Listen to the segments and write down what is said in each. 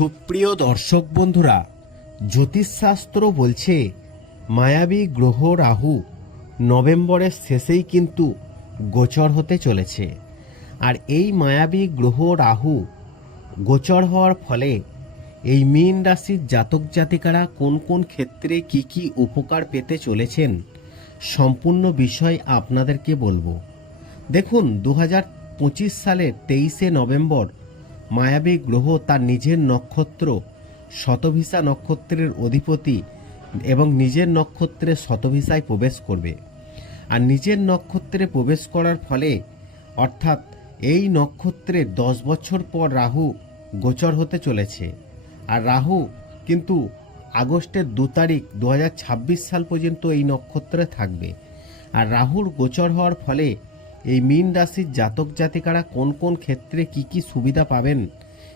সুপ্রিয় দর্শক বন্ধুরা, জ্যোতিষশাস্ত্র বলছে, মায়াবী গ্রহ রাহু নভেম্বরের শেষেই কিন্তু গোচর হতে চলেছে। আর এই মায়াবী গ্রহ রাহু গোচর হওয়ার ফলে এই মীন রাশির জাতক জাতিকারা কোন কোন ক্ষেত্রে কি কি উপকার পেতে চলেছেন সম্পূর্ণ বিষয় আপনাদেরকে বলব। দেখুন, দু সালের তেইশে নভেম্বর মায়াবী গ্রহ তার নিজের নক্ষত্র, শতভিসা নক্ষত্রের অধিপতি এবং নিজের নক্ষত্রে শতভিসায় প্রবেশ করবে। আর নিজের নক্ষত্রে প্রবেশ করার ফলে, অর্থাৎ এই নক্ষত্রের দশ বছর পর রাহু গোচর হতে চলেছে। আর রাহু কিন্তু আগস্টের দু তারিখ দু হাজার ছাব্বিশ সাল পর্যন্ত এই নক্ষত্রে থাকবে। আর রাহুর গোচর হওয়ার ফলে এই মীন রাশির জাতক জাতিকারা কোন কোন ক্ষেত্রে কি কি সুবিধা পাবেন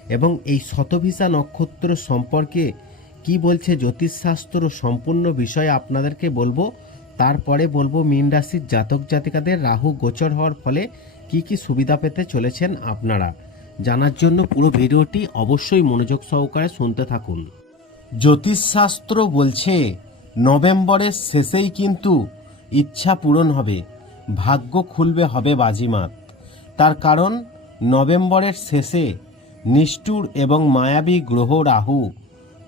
এবং এই শতভিসা নক্ষত্র সম্পর্কে কি বলছে জ্যোতিষশাস্ত্র সম্পূর্ণ বিষয় আপনাদেরকে বলব। তারপরে বলব মীন রাশির জাতক জাতিকাদের রাহু গোচর হওয়ার ফলে কি কি সুবিধা পেতে চলেছেন আপনারা। জানার জন্য পুরো ভিডিওটি অবশ্যই মনোযোগ সহকারে শুনতে থাকুন। জ্যোতিষশাস্ত্র বলছে, নভেম্বরের শেষেই কিন্তু ইচ্ছা পূরণ হবে। ভাগ্য খুলবে হবে বাজিমাত। তার কারণ, নভেম্বরের শেষে নিষ্ঠুর এবং মায়াবী গ্রহ রাহু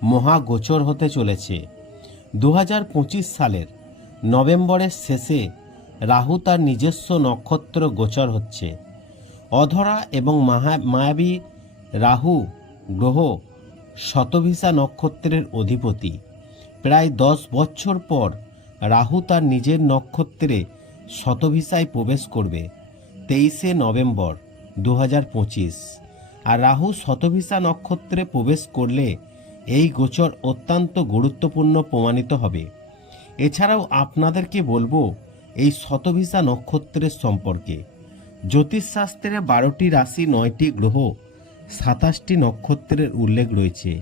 মহাগোচর হতে চলেছে। দু হাজার পঁচিশ সালের নভেম্বরের শেষে রাহু তার নিজস্ব নক্ষত্র গোচর হচ্ছে। অধরা এবং মাহা- মায়াবী রাহু গ্রহ শতভিসা নক্ষত্রের অধিপতি। প্রায় দশ বছর পর রাহু তার নিজের নক্ষত্রে শতভিসায় প্রবেশ করবে তেইশে নভেম্বর দু হাজার পঁচিশ। আর রাহু শতভিসা নক্ষত্রে প্রবেশ করলে এই গোচর অত্যন্ত গুরুত্বপূর্ণ প্রমাণিত হবে। এছাড়াও আপনাদেরকে বলব এই শতভিসা নক্ষত্রের সম্পর্কে। জ্যোতিষশাস্ত্রে বারোটি রাশি, নয়টি গ্রহ, সাতাশটি নক্ষত্রের উল্লেখ রয়েছে।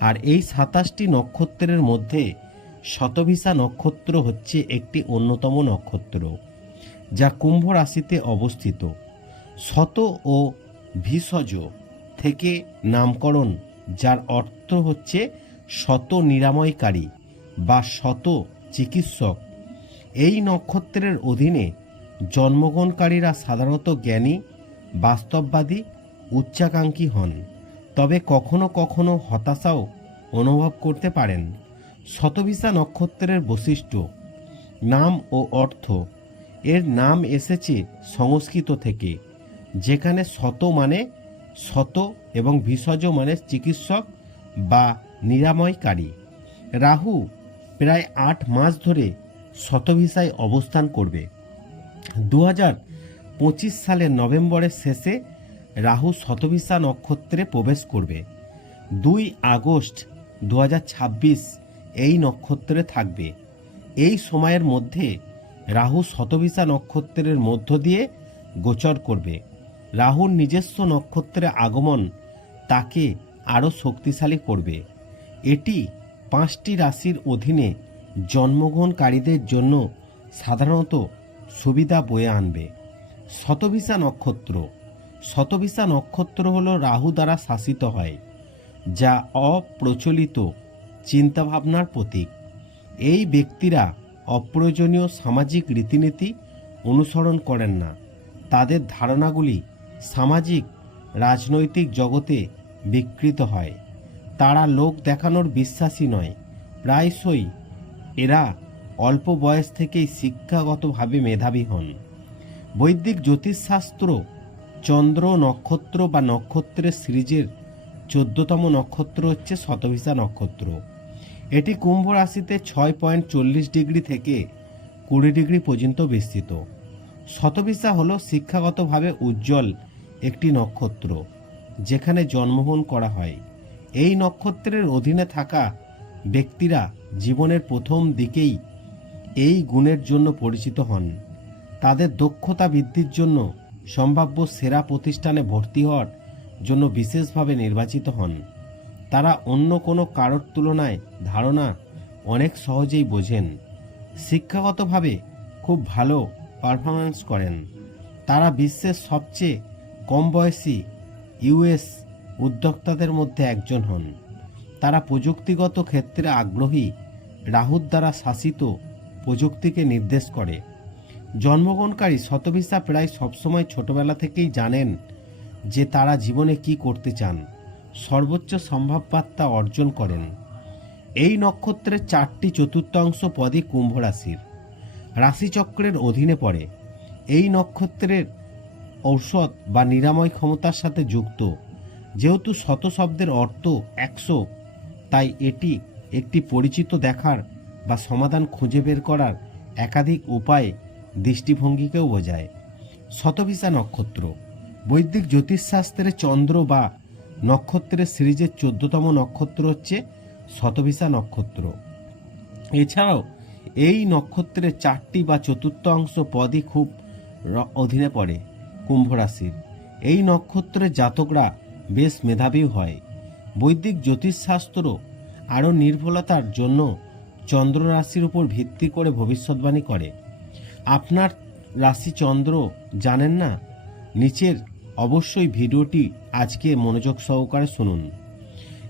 আর এই সাতাশটি নক্ষত্রের মধ্যে শতভিসা নক্ষত্র হচ্ছে একটি অন্যতম নক্ষত্র, যা কুম্ভ রাশিতে অবস্থিত। শত ও ভিষজ থেকে নামকরণ, যার অর্থ হচ্ছে শত নিরাময়কারী বা শত চিকিৎসক। এই নক্ষত্রের অধীনে জন্মগ্রহণকারীরা সাধারণত জ্ঞানী, বাস্তববাদী, উচ্চাকাঙ্ক্ষী হন, তবে কখনো কখনো হতাশাও অনুভব করতে পারেন। শতভিসা নক্ষত্রের বৈশিষ্ট্য নাম ও অর্থ। এর নাম এসেছে সংস্কৃত থেকে, যেখানে শত মানে শত এবং ভিষজ মানে চিকিৎসক বা নিরাময়কারী। রাহু প্রায় আট মাস ধরে শতভিসায় অবস্থান করবে। দু পঁচিশ সালের নভেম্বরের শেষে রাহু শতভিসা নক্ষত্রে প্রবেশ করবে। দুই আগস্ট দু হাজার ছাব্বিশ এই নক্ষত্রে থাকবে। এই সময়ের মধ্যে রাহু শতভিসা নক্ষত্রের মধ্য দিয়ে গোচর করবে। রাহুর নিজস্ব নক্ষত্রে আগমন তাকে আরও শক্তিশালী করবে। এটি পাঁচটি রাশির অধীনে জন্মগ্রহণকারীদের জন্য সাধারণত সুবিধা বয়ে আনবে। শতভিসা নক্ষত্র। শতভিসা নক্ষত্র হল রাহু দ্বারা শাসিত হয়, যা অপ্রচলিত চিন্তাভাবনার প্রতীক। এই ব্যক্তিরা অপ্রয়োজনীয় সামাজিক রীতিনীতি অনুসরণ করেন না। তাদের ধারণাগুলি সামাজিক, রাজনৈতিক জগতে বিকৃত হয়। তারা লোক দেখানোর বিশ্বাসী নয়। প্রায়শই এরা অল্প বয়স থেকেই শিক্ষাগতভাবে মেধাবী হন। বৈদিক জ্যোতিষশাস্ত্র চন্দ্র নক্ষত্র বা নক্ষত্রের সিরিজের চোদ্দতম নক্ষত্র হচ্ছে শতভিসা নক্ষত্র। এটি কুম্ভ রাশিতে ছয় পয়েন্ট চল্লিশ ডিগ্রি থেকে কুড়ি ডিগ্রি পর্যন্ত বিস্তৃত। শতভিসা হল শিক্ষাগতভাবে উজ্জ্বল একটি নক্ষত্র, যেখানে জন্মগ্রহণ করা হয়। এই নক্ষত্রের অধীনে থাকা ব্যক্তিরা জীবনের প্রথম দিকেই এই গুণের জন্য পরিচিত হন। তাদের দক্ষতা বৃদ্ধির জন্য সম্ভাব্য সেরা প্রতিষ্ঠানে ভর্তি হওয়ার জন্য বিশেষভাবে নির্বাচিত হন। তারা অন্য কোনো কারোর তুলনায় ধারণা অনেক সহজেই বোঝেন। শিক্ষাগতভাবে খুব ভালো পারফরমেন্স করেন। তারা বিশ্বের সবচেয়ে কম বয়সী ইউএস উদ্যোক্তাদের মধ্যে একজন হন। তারা প্রযুক্তিগত ক্ষেত্রে আগ্রহী রাহুর দ্বারা শাসিত প্রযুক্তিকে নির্দেশ করে। জন্মগ্রহণকারী শতবিশা প্রায় সবসময় ছোটবেলা থেকেই জানেন যে তারা জীবনে কি করতে চান, সর্বোচ্চ সম্ভাব্যতা অর্জন করেন। এই নক্ষত্রের চারটি চতুর্থাংশ পদই কুম্ভ রাশির। রাশিচক্রের অধীনে পড়ে। এই নক্ষত্রের ঔষধ বা নিরাময় ক্ষমতার সাথে যুক্ত। যেহেতু শত শব্দের অর্থ একশো, তাই এটি একটি পরিচিত দেখার বা সমাধান খুঁজে বের করার একাধিক উপায় দৃষ্টিভঙ্গিকেও বোঝায়। শতভিসা নক্ষত্র বৈদিক জ্যোতিষশাস্ত্রে চন্দ্র বা নক্ষত্রের সিরিজের চোদ্দতম নক্ষত্র হচ্ছে শতভিসা নক্ষত্র। এছাড়াও এই নক্ষত্রের চারটি বা চতুর্থ অংশ পদই খুব অধীনে পড়ে কুম্ভ রাশির। এই নক্ষত্রের জাতকরা বেশ মেধাবী হয়। বৈদিক জ্যোতিষশাস্ত্র আরও নির্ভুলতার জন্য চন্দ্র রাশির উপর ভিত্তি করে ভবিষ্যৎবাণী করে। আপনার রাশি চন্দ্র জানেন না? নিচের অবশ্যই ভিডিওটি আজকে মনোযোগ সহকারে শুনুন।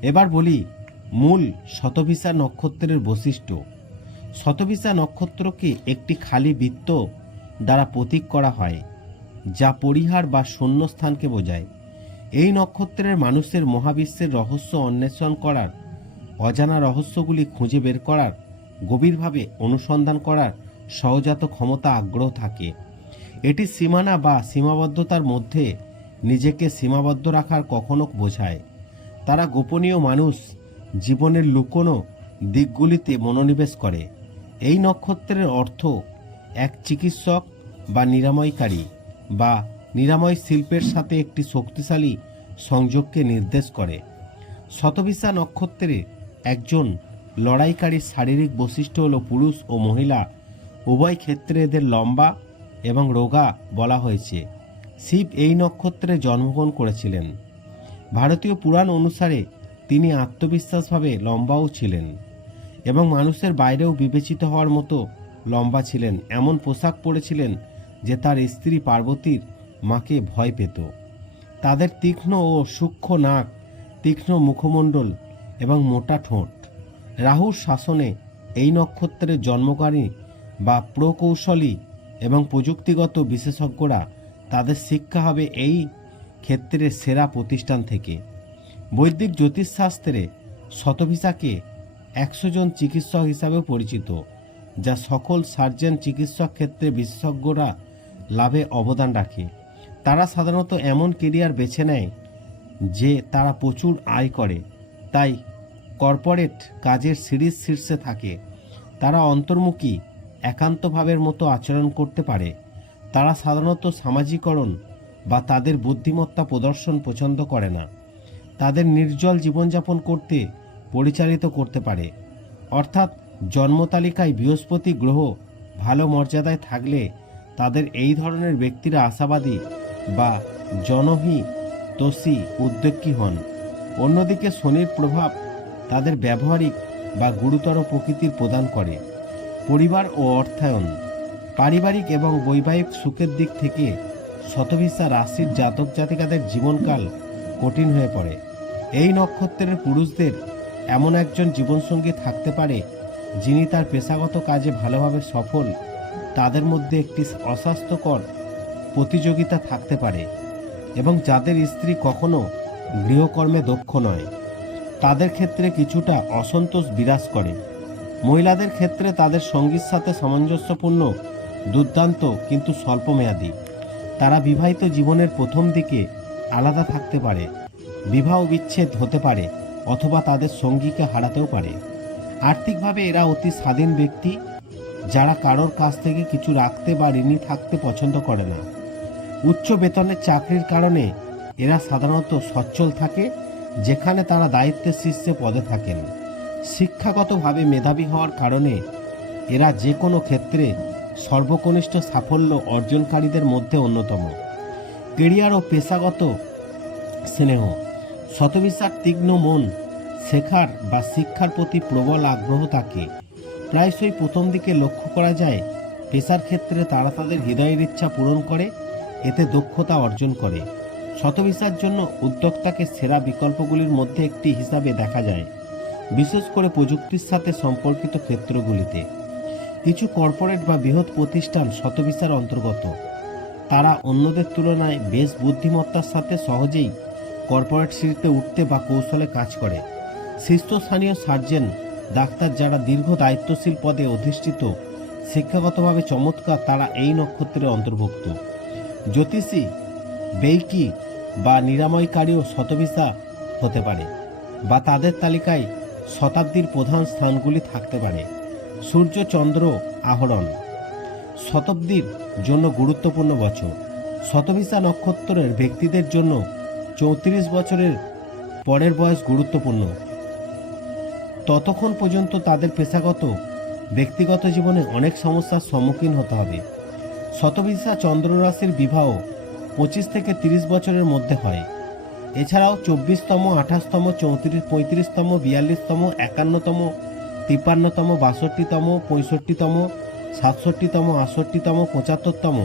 এবার বলি, মূল শতভিসা নক্ষত্রের বৈশিষ্ট্য। শতভিসা নক্ষত্রকে একটি খালি বৃত্ত দ্বারা প্রতীক করা হয়, যা পরিহার বা শূন্যস্থানকে বোঝায়। এই নক্ষত্রের মানুষের মহাবিশ্বের রহস্য অন্বেষণ করার, অজানা রহস্যগুলি খুঁজে বের করার, গভীরভাবে অনুসন্ধান করার সহজাত ক্ষমতা আগ্রহ থাকে। এটি সীমানা বা সীমাবদ্ধতার মধ্যে নিজেকে সীমাবদ্ধ রাখার কখনো বোঝায়। তারা গোপনীয় মানুষ, জীবনের লুকোনো দিকগুলিতে মনোনিবেশ করে। এই নক্ষত্রের অর্থ এক চিকিৎসক বা নিরাময়কারী বা নিরাময় শিল্পের সাথে একটি শক্তিশালী সংযোগকে নির্দেশ করে। শতবিশা নক্ষত্রে একজন লড়াইকারীর শারীরিক বৈশিষ্ট্য হল পুরুষ ও মহিলা, উভয় ক্ষেত্রে এদের লম্বা এবং রোগা বলা হয়েছে। শিব এই নক্ষত্রে জন্মগ্রহণ করেছিলেন। ভারতীয় পুরাণ অনুসারে তিনি আত্মবিশ্বাসভাবে লম্বাও ছিলেন এবং মানুষের বাইরেও বিবেচিত হওয়ার মতো লম্বা ছিলেন। এমন পোশাক পরেছিলেন যে তার স্ত্রী পার্বতীর মাকে ভয় পেত। তাদের তীক্ষ্ণ ও সূক্ষ্ম নাক, তীক্ষ্ণ মুখমণ্ডল এবং মোটা ঠোঁট। রাহুর শাসনে এই নক্ষত্রের জন্মকারী বা প্রকৌশলী এবং প্রযুক্তিগত বিশেষজ্ঞরা তাদের শিক্ষা হবে এই ক্ষেত্রে সেরা প্রতিষ্ঠান থেকে। বৈদিক জ্যোতিষশাস্ত্রে শতভিসাকে একশো জন চিকিৎসক হিসাবেও পরিচিত, যা সকল সার্জন চিকিৎসক ক্ষেত্রে বিশেষজ্ঞরা লাভে অবদান রাখে। তারা সাধারণত এমন কেরিয়ার বেছে নেয় যে তারা প্রচুর আয় করে, তাই কর্পোরেট কাজের সিরিজ শীর্ষে থাকে। তারা অন্তর্মুখী একান্তভাবের মতো আচরণ করতে পারে। তারা সাধারণত সামাজিকরণ বা তাদের বুদ্ধিমত্তা প্রদর্শন পছন্দ করে না। তাদের নির্জল জীবনযাপন করতে পরিচালিত করতে পারে। অর্থাৎ জন্মতালিকায় বৃহস্পতি গ্রহ ভালো মর্যাদায় থাকলে তাদের এই ধরনের ব্যক্তিরা আশাবাদী বা জনহি তোষী উদ্যোগী হন। অন্যদিকে শনির প্রভাব তাদের ব্যবহারিক বা গুরুতর প্রকৃতির প্রদান করে। পরিবার ও অর্থায়ন পারিবারিক এবং বৈবাহিক সুখের দিক থেকে শতভিসা রাশির জাতক জাতিকাদের জীবনকাল কঠিন হয়ে পড়ে। এই নক্ষত্রের পুরুষদের এমন একজন জীবনসঙ্গী থাকতে পারে যিনি তার পেশাগত কাজে ভালোভাবে সফল। তাদের মধ্যে একটি অস্বাস্থ্যকর প্রতিযোগিতা থাকতে পারে এবং যাদের স্ত্রী কখনো গৃহকর্মে দক্ষ নয়, তাদের ক্ষেত্রে কিছুটা অসন্তোষ বিরাজ করে। মহিলাদের ক্ষেত্রে তাদের সঙ্গীর সাথে সামঞ্জস্যপূর্ণ দুর্দান্ত, কিন্তু স্বল্পমেয়াদী। তারা বিবাহিত জীবনের প্রথম দিকে আলাদা থাকতে পারে, বিবাহ বিচ্ছেদ হতে পারে, অথবা তাদের সঙ্গীকে হারাতেও পারে। আর্থিকভাবে এরা অতি স্বাধীন ব্যক্তি, যারা কারোর কাছ থেকে কিছু রাখতে বা ঋণী থাকতে পছন্দ করে না। উচ্চ বেতনের চাকরির কারণে এরা সাধারণত সচ্ছল থাকে, যেখানে তারা দায়িত্বের শীর্ষে পদে থাকেন। শিক্ষাগতভাবে মেধাবী হওয়ার কারণে এরা যে কোনো ক্ষেত্রে সর্বকনিষ্ঠ সাফল্য অর্জনকারীদের মধ্যে অন্যতম। কেরিয়ার ও পেশাগত স্নেহ শতবিশ্বার তীক্ষ্ণ মন, শেখার বা শিক্ষার প্রতি প্রবল আগ্রহ থাকে। প্রায়শই প্রথম দিকে লক্ষ্য করা যায়, পেশার ক্ষেত্রে তারা তাদের হৃদয়ের ইচ্ছা পূরণ করে, এতে দক্ষতা অর্জন করে। শতভিসার জন্য উদ্যোক্তাকে সেরা বিকল্পগুলির মধ্যে একটি হিসাবে দেখা যায়, বিশেষ করে প্রযুক্তির সাথে সম্পর্কিত ক্ষেত্রগুলিতে। কিছু কর্পোরেট বা বৃহৎ প্রতিষ্ঠান শতভিসার অন্তর্গত। তারা অন্যদের তুলনায় বেশ বুদ্ধিমত্তার সাথে সহজেই কর্পোরেট সিঁড়িতে উঠতে বা কৌশলে কাজ করে। শীর্ষস্থানীয় সার্জেন ডাক্তার যারা দীর্ঘ দায়িত্বশীল পদে অধিষ্ঠিত, শিক্ষাগতভাবে চমৎকার তারা এই নক্ষত্রের অন্তর্ভুক্ত। জ্যোতিষী, বেইকি বা নিরাময়কারীও শতভিসা হতে পারে বা তাদের তালিকায় শতাব্দীর প্রধান স্থানগুলি থাকতে পারে। সূর্য চন্দ্র আহরণ। শতাব্দীর জন্য গুরুত্বপূর্ণ বছর। শতভিসা নক্ষত্রের ব্যক্তিদের জন্য চৌত্রিশ বছরের পরের বয়স গুরুত্বপূর্ণ। ততক্ষণ পর্যন্ত তাদের পেশাগত, ব্যক্তিগত জীবনে অনেক সমস্যার সম্মুখীন হতে হবে। শতভিসা চন্দ্ররাশির বিবাহ পঁচিশ থেকে তিরিশ বছরের মধ্যে হয়। এছাড়াও চব্বিশতম, আঠাশতম, চৌত্রিশ, পঁয়ত্রিশতম, বিয়াল্লিশতম, একান্নতম তিপ্পান্নতম, বাষট্টিতম, পঁয়ষট্টিতম, সাতষট্টিতম, আটষট্টিতম, পঁচাত্তরতম।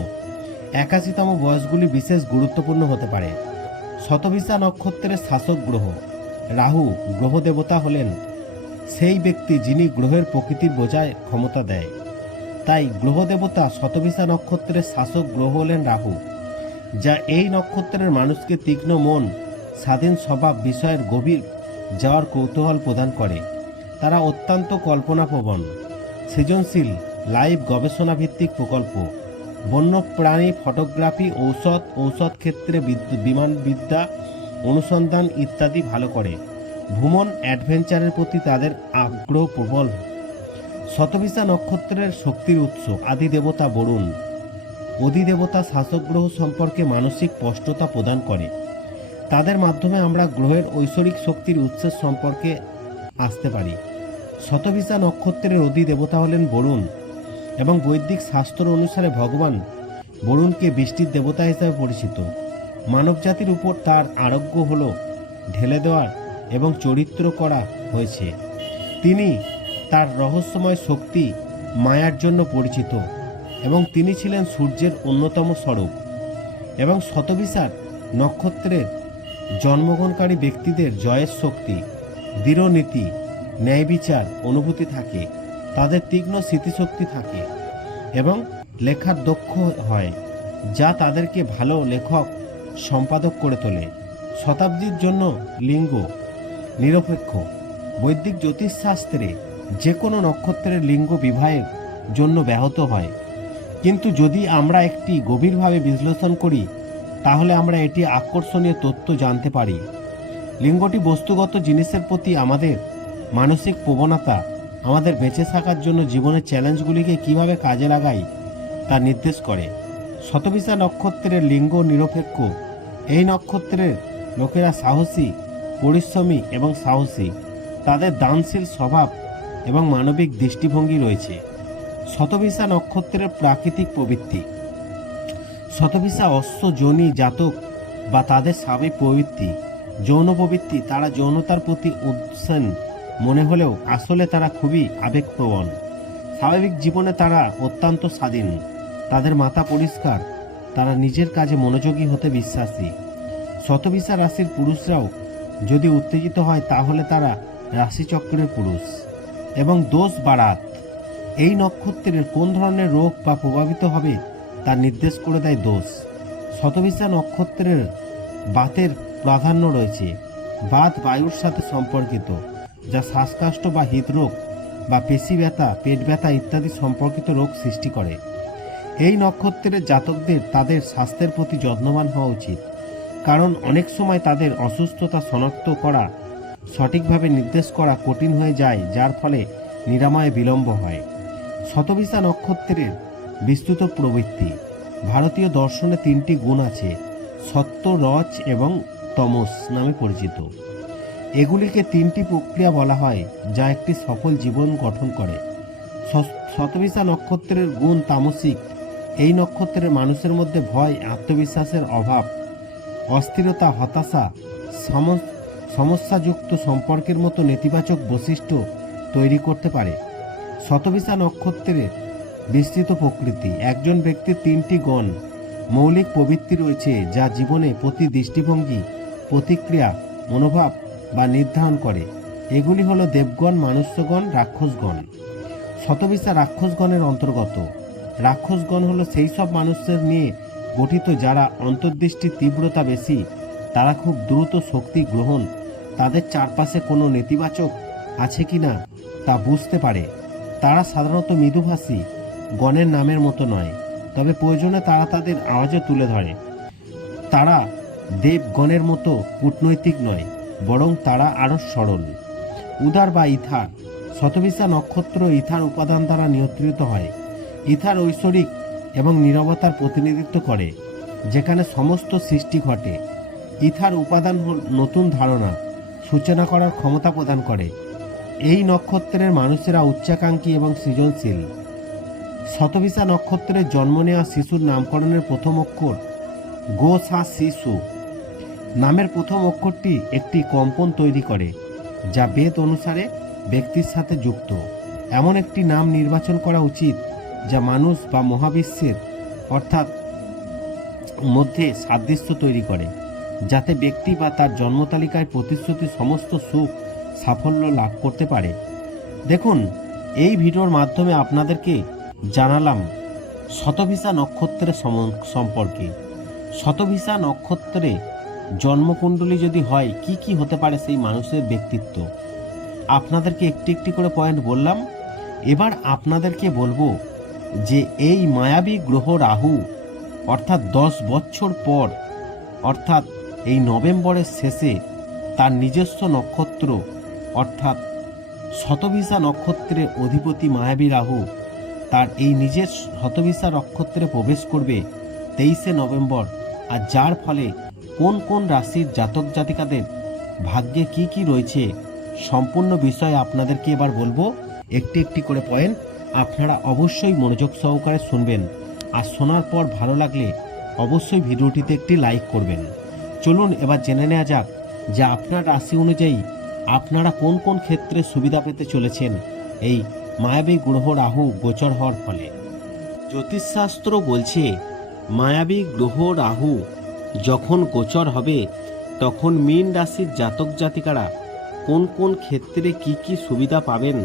একাশিতম বয়সগুলি বিশেষ গুরুত্বপূর্ণ হতে পারে। শতভিসা নক্ষত্রের শাসক গ্রহ, রাহু গ্রহ দেবতা হলেন সেই ব্যক্তি যিনি গ্রহের প্রকৃতির বোঝায় ক্ষমতা দেয়। তাই গ্রহ দেবতা শতভিসা নক্ষত্রের শাসক গ্রহ হলেন রাহু, যা এই নক্ষত্রের মানুষকে তীক্ষ্ণ মন, স্বাধীন স্বভাব বিষয়ের গভীর যাওয়ার কৌতূহল প্রদান করে। তারা অত্যন্ত কল্পনাপ্রবণ, সৃজনশীল, লাইভ গবেষণা ভিত্তিক প্রকল্প বন্য প্রাণী ফটোগ্রাফি, ঔষধ ঔষধ ক্ষেত্রে বিদ- বিমানবিদ্যা অনুসন্ধান ইত্যাদি ভালো করে। ভ্রমণ অ্যাডভেঞ্চারের প্রতি তাদের আগ্রহ প্রবল। শতভিসা নক্ষত্রের শক্তির উৎস আদি দেবতা বরুণ। অধিদেবতা শাসক গ্রহ সম্পর্কে মানসিক স্পষ্টতা প্রদান করে। তাদের মাধ্যমে আমরা গ্রহের ঐশ্বরিক শক্তির উৎসের সম্পর্কে আসতে পারি। শতভিসা নক্ষত্রের অধিদেবতা হলেন বরুণ এবং বৈদিক শাস্ত্র অনুসারে ভগবান বরুণকে বৃষ্টির দেবতা হিসাবে পরিচিত। মানবজাতির উপর তার আরোগ্য হল, ঢেলে দেওয়ার এবং চরিত্র করা হয়েছে। তিনি তার রহস্যময় শক্তি মায়ার জন্য পরিচিত এবং তিনি ছিলেন সূর্যের অন্যতম স্বরূপ এবং শতবিশার নক্ষত্রের জন্মগ্রহণকারী ব্যক্তিদের জয়ের শক্তি দৃঢ় নীতি ন্যায় বিচার অনুভূতি থাকে, তাদের তীক্ষ্ণ স্মৃতিশক্তি থাকে এবং লেখার দক্ষ হয়, যা তাদেরকে ভালো লেখক, সম্পাদক করে তোলে। শতাব্দীর জন্য লিঙ্গ, নিরপেক্ষ, বৈদিক জ্যোতিষশাস্ত্রে যে কোনো নক্ষত্রের লিঙ্গ বিবাহের জন্য ব্যাহত হয়। কিন্তু যদি আমরা একটি গভীরভাবে বিশ্লেষণ করি, তাহলে আমরা এটি আকর্ষণীয় তথ্য জানতে পারি। লিঙ্গটি বস্তুগত জিনিসের প্রতি আমাদের মানসিক প্রবণতা আমাদের বেঁচে থাকার জন্য জীবনের চ্যালেঞ্জগুলিকে কীভাবে কাজে লাগাই, তা নির্দেশ করে। শতবিশা নক্ষত্রের লিঙ্গ নিরপেক্ষ। এই নক্ষত্রের লোকেরা সাহসী, পরিশ্রমী এবং সাহসী। তাদের দানশীল স্বভাব এবং মানবিক দৃষ্টিভঙ্গি রয়েছে। শতভিসা নক্ষত্রের প্রাকৃতিক প্রবৃত্তি। শতভিসা অশ্ব জনি জাতক বা তাদের স্বাভাবিক প্রবৃত্তি। যৌন প্রবৃত্তি, তারা যৌনতার প্রতি উৎসেন মনে হলেও আসলে তারা খুবই আবেগপ্রবণ। স্বাভাবিক জীবনে তারা অত্যন্ত স্বাধীন। তাদের মাথা পরিষ্কার, তারা নিজের কাজে মনোযোগী হতে বিশ্বাসী। শতবিশা রাশির পুরুষরাও যদি উত্তেজিত হয়, তাহলে তারা রাশিচক্রের পুরুষ। এবং দোষ বাড়াত। এই নক্ষত্রের কোন ধরনের রোগ বা প্রভাবিত হবে, তা নির্দেশ করে দেয় দোষ। শতবিশা নক্ষত্রের বাতের প্রাধান্য রয়েছে। বাত বায়ুর সাথে সম্পর্কিত। যা শ্বাসকষ্ট বা হৃদরোগ বা পেশি ব্যথা, পেট ব্যথা ইত্যাদি সম্পর্কিত রোগ সৃষ্টি করে। এই নক্ষত্রের জাতকদের তাদের স্বাস্থ্যের প্রতি যত্নবান হওয়া উচিত। কারণ অনেক সময় তাদের অসুস্থতা শনাক্ত করা সঠিকভাবে নির্দেশ করা কঠিন হয়ে যায়, যার ফলে নিরাময়ে বিলম্ব হয়। শতভিসা নক্ষত্রের বিস্তৃত প্রবৃত্তি। ভারতীয় দর্শনে তিনটি গুণ আছে, সত্য, রচ এবং তমস নামে পরিচিত। এগুলিকে তিনটি প্রক্রিয়া বলা হয়, যা একটি সফল জীবন গঠন করে। শতবিশা নক্ষত্রের গুণ তামসিক। এই নক্ষত্রের মানুষের মধ্যে ভয়, আত্মবিশ্বাসের অভাব, অস্থিরতা, হতাশা সম- সমস্যাযুক্ত সম্পর্কের মতো নেতিবাচক বৈশিষ্ট্য তৈরি করতে পারে। শতবিশা নক্ষত্রের বিস্তৃত প্রকৃতি। একজন ব্যক্তির তিনটি গণ মৌলিক প্রবৃত্তি রয়েছে, যা জীবনে প্রতি দৃষ্টিভঙ্গি, প্রতিক্রিয়া, মনোভাব বা নির্ধারণ করে। এগুলি হলো দেবগণ, মানুষ্যগণ, রাক্ষসগণ। শতবিশা রাক্ষসগণের অন্তর্গত। রাক্ষসগণ হলো সেই সব মানুষদের নিয়ে গঠিত যারা অন্তর্দৃষ্টির তীব্রতা বেশি, তারা খুব দ্রুত শক্তি গ্রহণ, তাদের চারপাশে কোনো নেতিবাচক আছে কি না তা বুঝতে পারে। তারা সাধারণত মৃদুভাষী, গণের নামের মতো নয়, তবে প্রয়োজনে তারা তাদের আওয়াজও তুলে ধরে। তারা দেবগণের মতো কূটনৈতিক নয়। বরং তারা আরও সরল। উদার বা ইথার, শতবিশা নক্ষত্র ইথার উপাদান দ্বারা নিয়ন্ত্রিত হয়। ইথার ঐশ্বরিক এবং নীরবতার প্রতিনিধিত্ব করে, যেখানে সমস্ত সৃষ্টি ঘটে। ইথার উপাদান নতুন ধারণা, সূচনা করার ক্ষমতা প্রদান করে। এই নক্ষত্রের মানুষেরা উচ্চাকাঙ্ক্ষী এবং সৃজনশীল। শতবিশা নক্ষত্রের জন্ম নেওয়া শিশুর নামকরণের প্রথম অক্ষর গো সা শিশু নামের প্রথম অক্ষরটি একটি কম্পন তৈরি করে, যা বেদ অনুসারে ব্যক্তির সাথে যুক্ত। এমন একটি নাম নির্বাচন করা উচিত, যা মানুষ বা মহাবিশ্বের, অর্থাৎ মধ্যে সাদৃশ্য তৈরি করে, যাতে ব্যক্তি বা তার জন্মতালিকায় প্রতিশ্রুতি সমস্ত সুখ, সাফল্য লাভ করতে পারে। দেখুন, এই ভিডিওর মাধ্যমে আপনাদেরকে জানালাম শতভিসা নক্ষত্রের সম- সম্পর্কে। শতভিসা নক্ষত্রে জন্মকুণ্ডলী যদি হয়, কি কি হতে পারে সেই মানুষের ব্যক্তিত্ব? আপনাদেরকে একটি একটি করে পয়েন্ট বললাম। এবার আপনাদেরকে বলব যে এই মায়াবী গ্রহ রাহু, অর্থাৎ দশ বছর পর, অর্থাৎ এই নভেম্বরের শেষে তার নিজস্ব নক্ষত্র, অর্থাৎ শতভিসা নক্ষত্রের অধিপতি মায়াবী রাহু, তার এই নিজের শতভিসা নক্ষত্রে প্রবেশ করবে তেইশে নভেম্বর। আর যার ফলে কোন কোন রাশির জাতক জাতিকাদের ভাগ্যে কি কি রয়েছে সম্পূর্ণ বিষয় আপনাদেরকে এবার বলব। একটি একটি করে পয়েন্ট আপনারা অবশ্যই মনোযোগ সহকারে শুনবেন আর শোনার পর ভালো লাগলে অবশ্যই ভিডিওটিতে একটি লাইক করবেন। চলুন এবার জেনে নেওয়া যাক যে আপনার রাশি অনুযায়ী আপনারা কোন কোন ক্ষেত্রে সুবিধা পেতে চলেছেন এই মায়াবী গ্রহ রাহু গোচর হওয়ার ফলে। জ্যোতিষশাস্ত্র বলছে, মায়াবী গ্রহ রাহু যখন গোচর হবে, তখন মীন রাশির জাতক জাতিকারা কোন কোন ক্ষেত্রে কি কি সুবিধা পাবেন?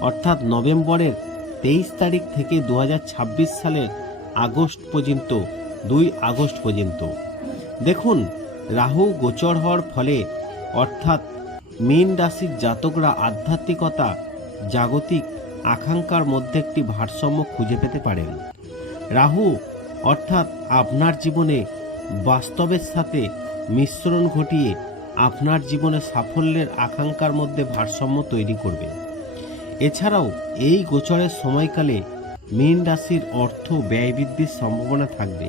অর্থাৎ নভেম্বরের তেইশ তারিখ থেকে দু সালের আগস্ট পর্যন্ত, দুই আগস্ট পর্যন্ত। দেখুন, রাহু গোচর হওয়ার ফলে, অর্থাৎ মীন রাশির জাতকরা আধ্যাত্মিকতা, জাগতিক আকাঙ্ক্ষার মধ্যে একটি ভারসাম্য খুঁজে পেতে পারেন। রাহু, অর্থাৎ আপনার জীবনে বাস্তবের সাথে মিশ্রণ ঘটিয়ে আপনার জীবনে সাফল্যের আকাঙ্ক্ষার মধ্যে ভারসাম্য তৈরি করবে। এছাড়াও এই গোচরের সময়কালে মীন রাশির অর্থ ব্যয় বৃদ্ধির সম্ভাবনা থাকবে।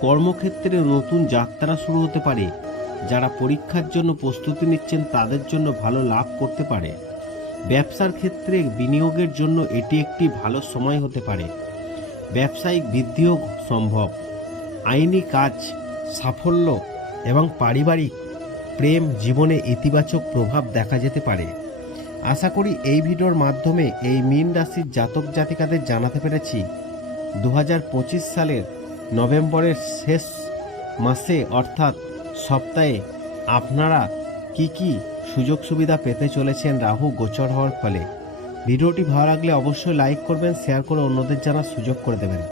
কর্মক্ষেত্রে নতুন যাত্রা শুরু হতে পারে। যারা পরীক্ষার জন্য প্রস্তুতি নিচ্ছেন তাদের জন্য ভালো লাভ করতে পারে। ব্যবসার ক্ষেত্রে বিনিয়োগের জন্য এটি একটি ভালো সময় হতে পারে। ব্যবসায়িক বৃদ্ধিও সম্ভব। আইনি কাজ সাফল্য এবং পারিবারিক প্রেম জীবনে ইতিবাচক প্রভাব দেখা যেতে পারে। আশা করি এই ভিডিওর মাধ্যমে এই মীন রাশির জাতক জাতিকাদের জানাতে পেরেছি দু হাজার পঁচিশ সালের নভেম্বরের শেষ মাসে অর্থাৎ সপ্তাহে আপনারা কি কি সুযোগ সুবিধা পেতে চলেছেন রাহু গোচর হওয়ার ফলে। ভিডিওটি ভালো লাগলে অবশ্যই লাইক করবেন, শেয়ার করে অন্যদের জানার সুযোগ করে দেবেন।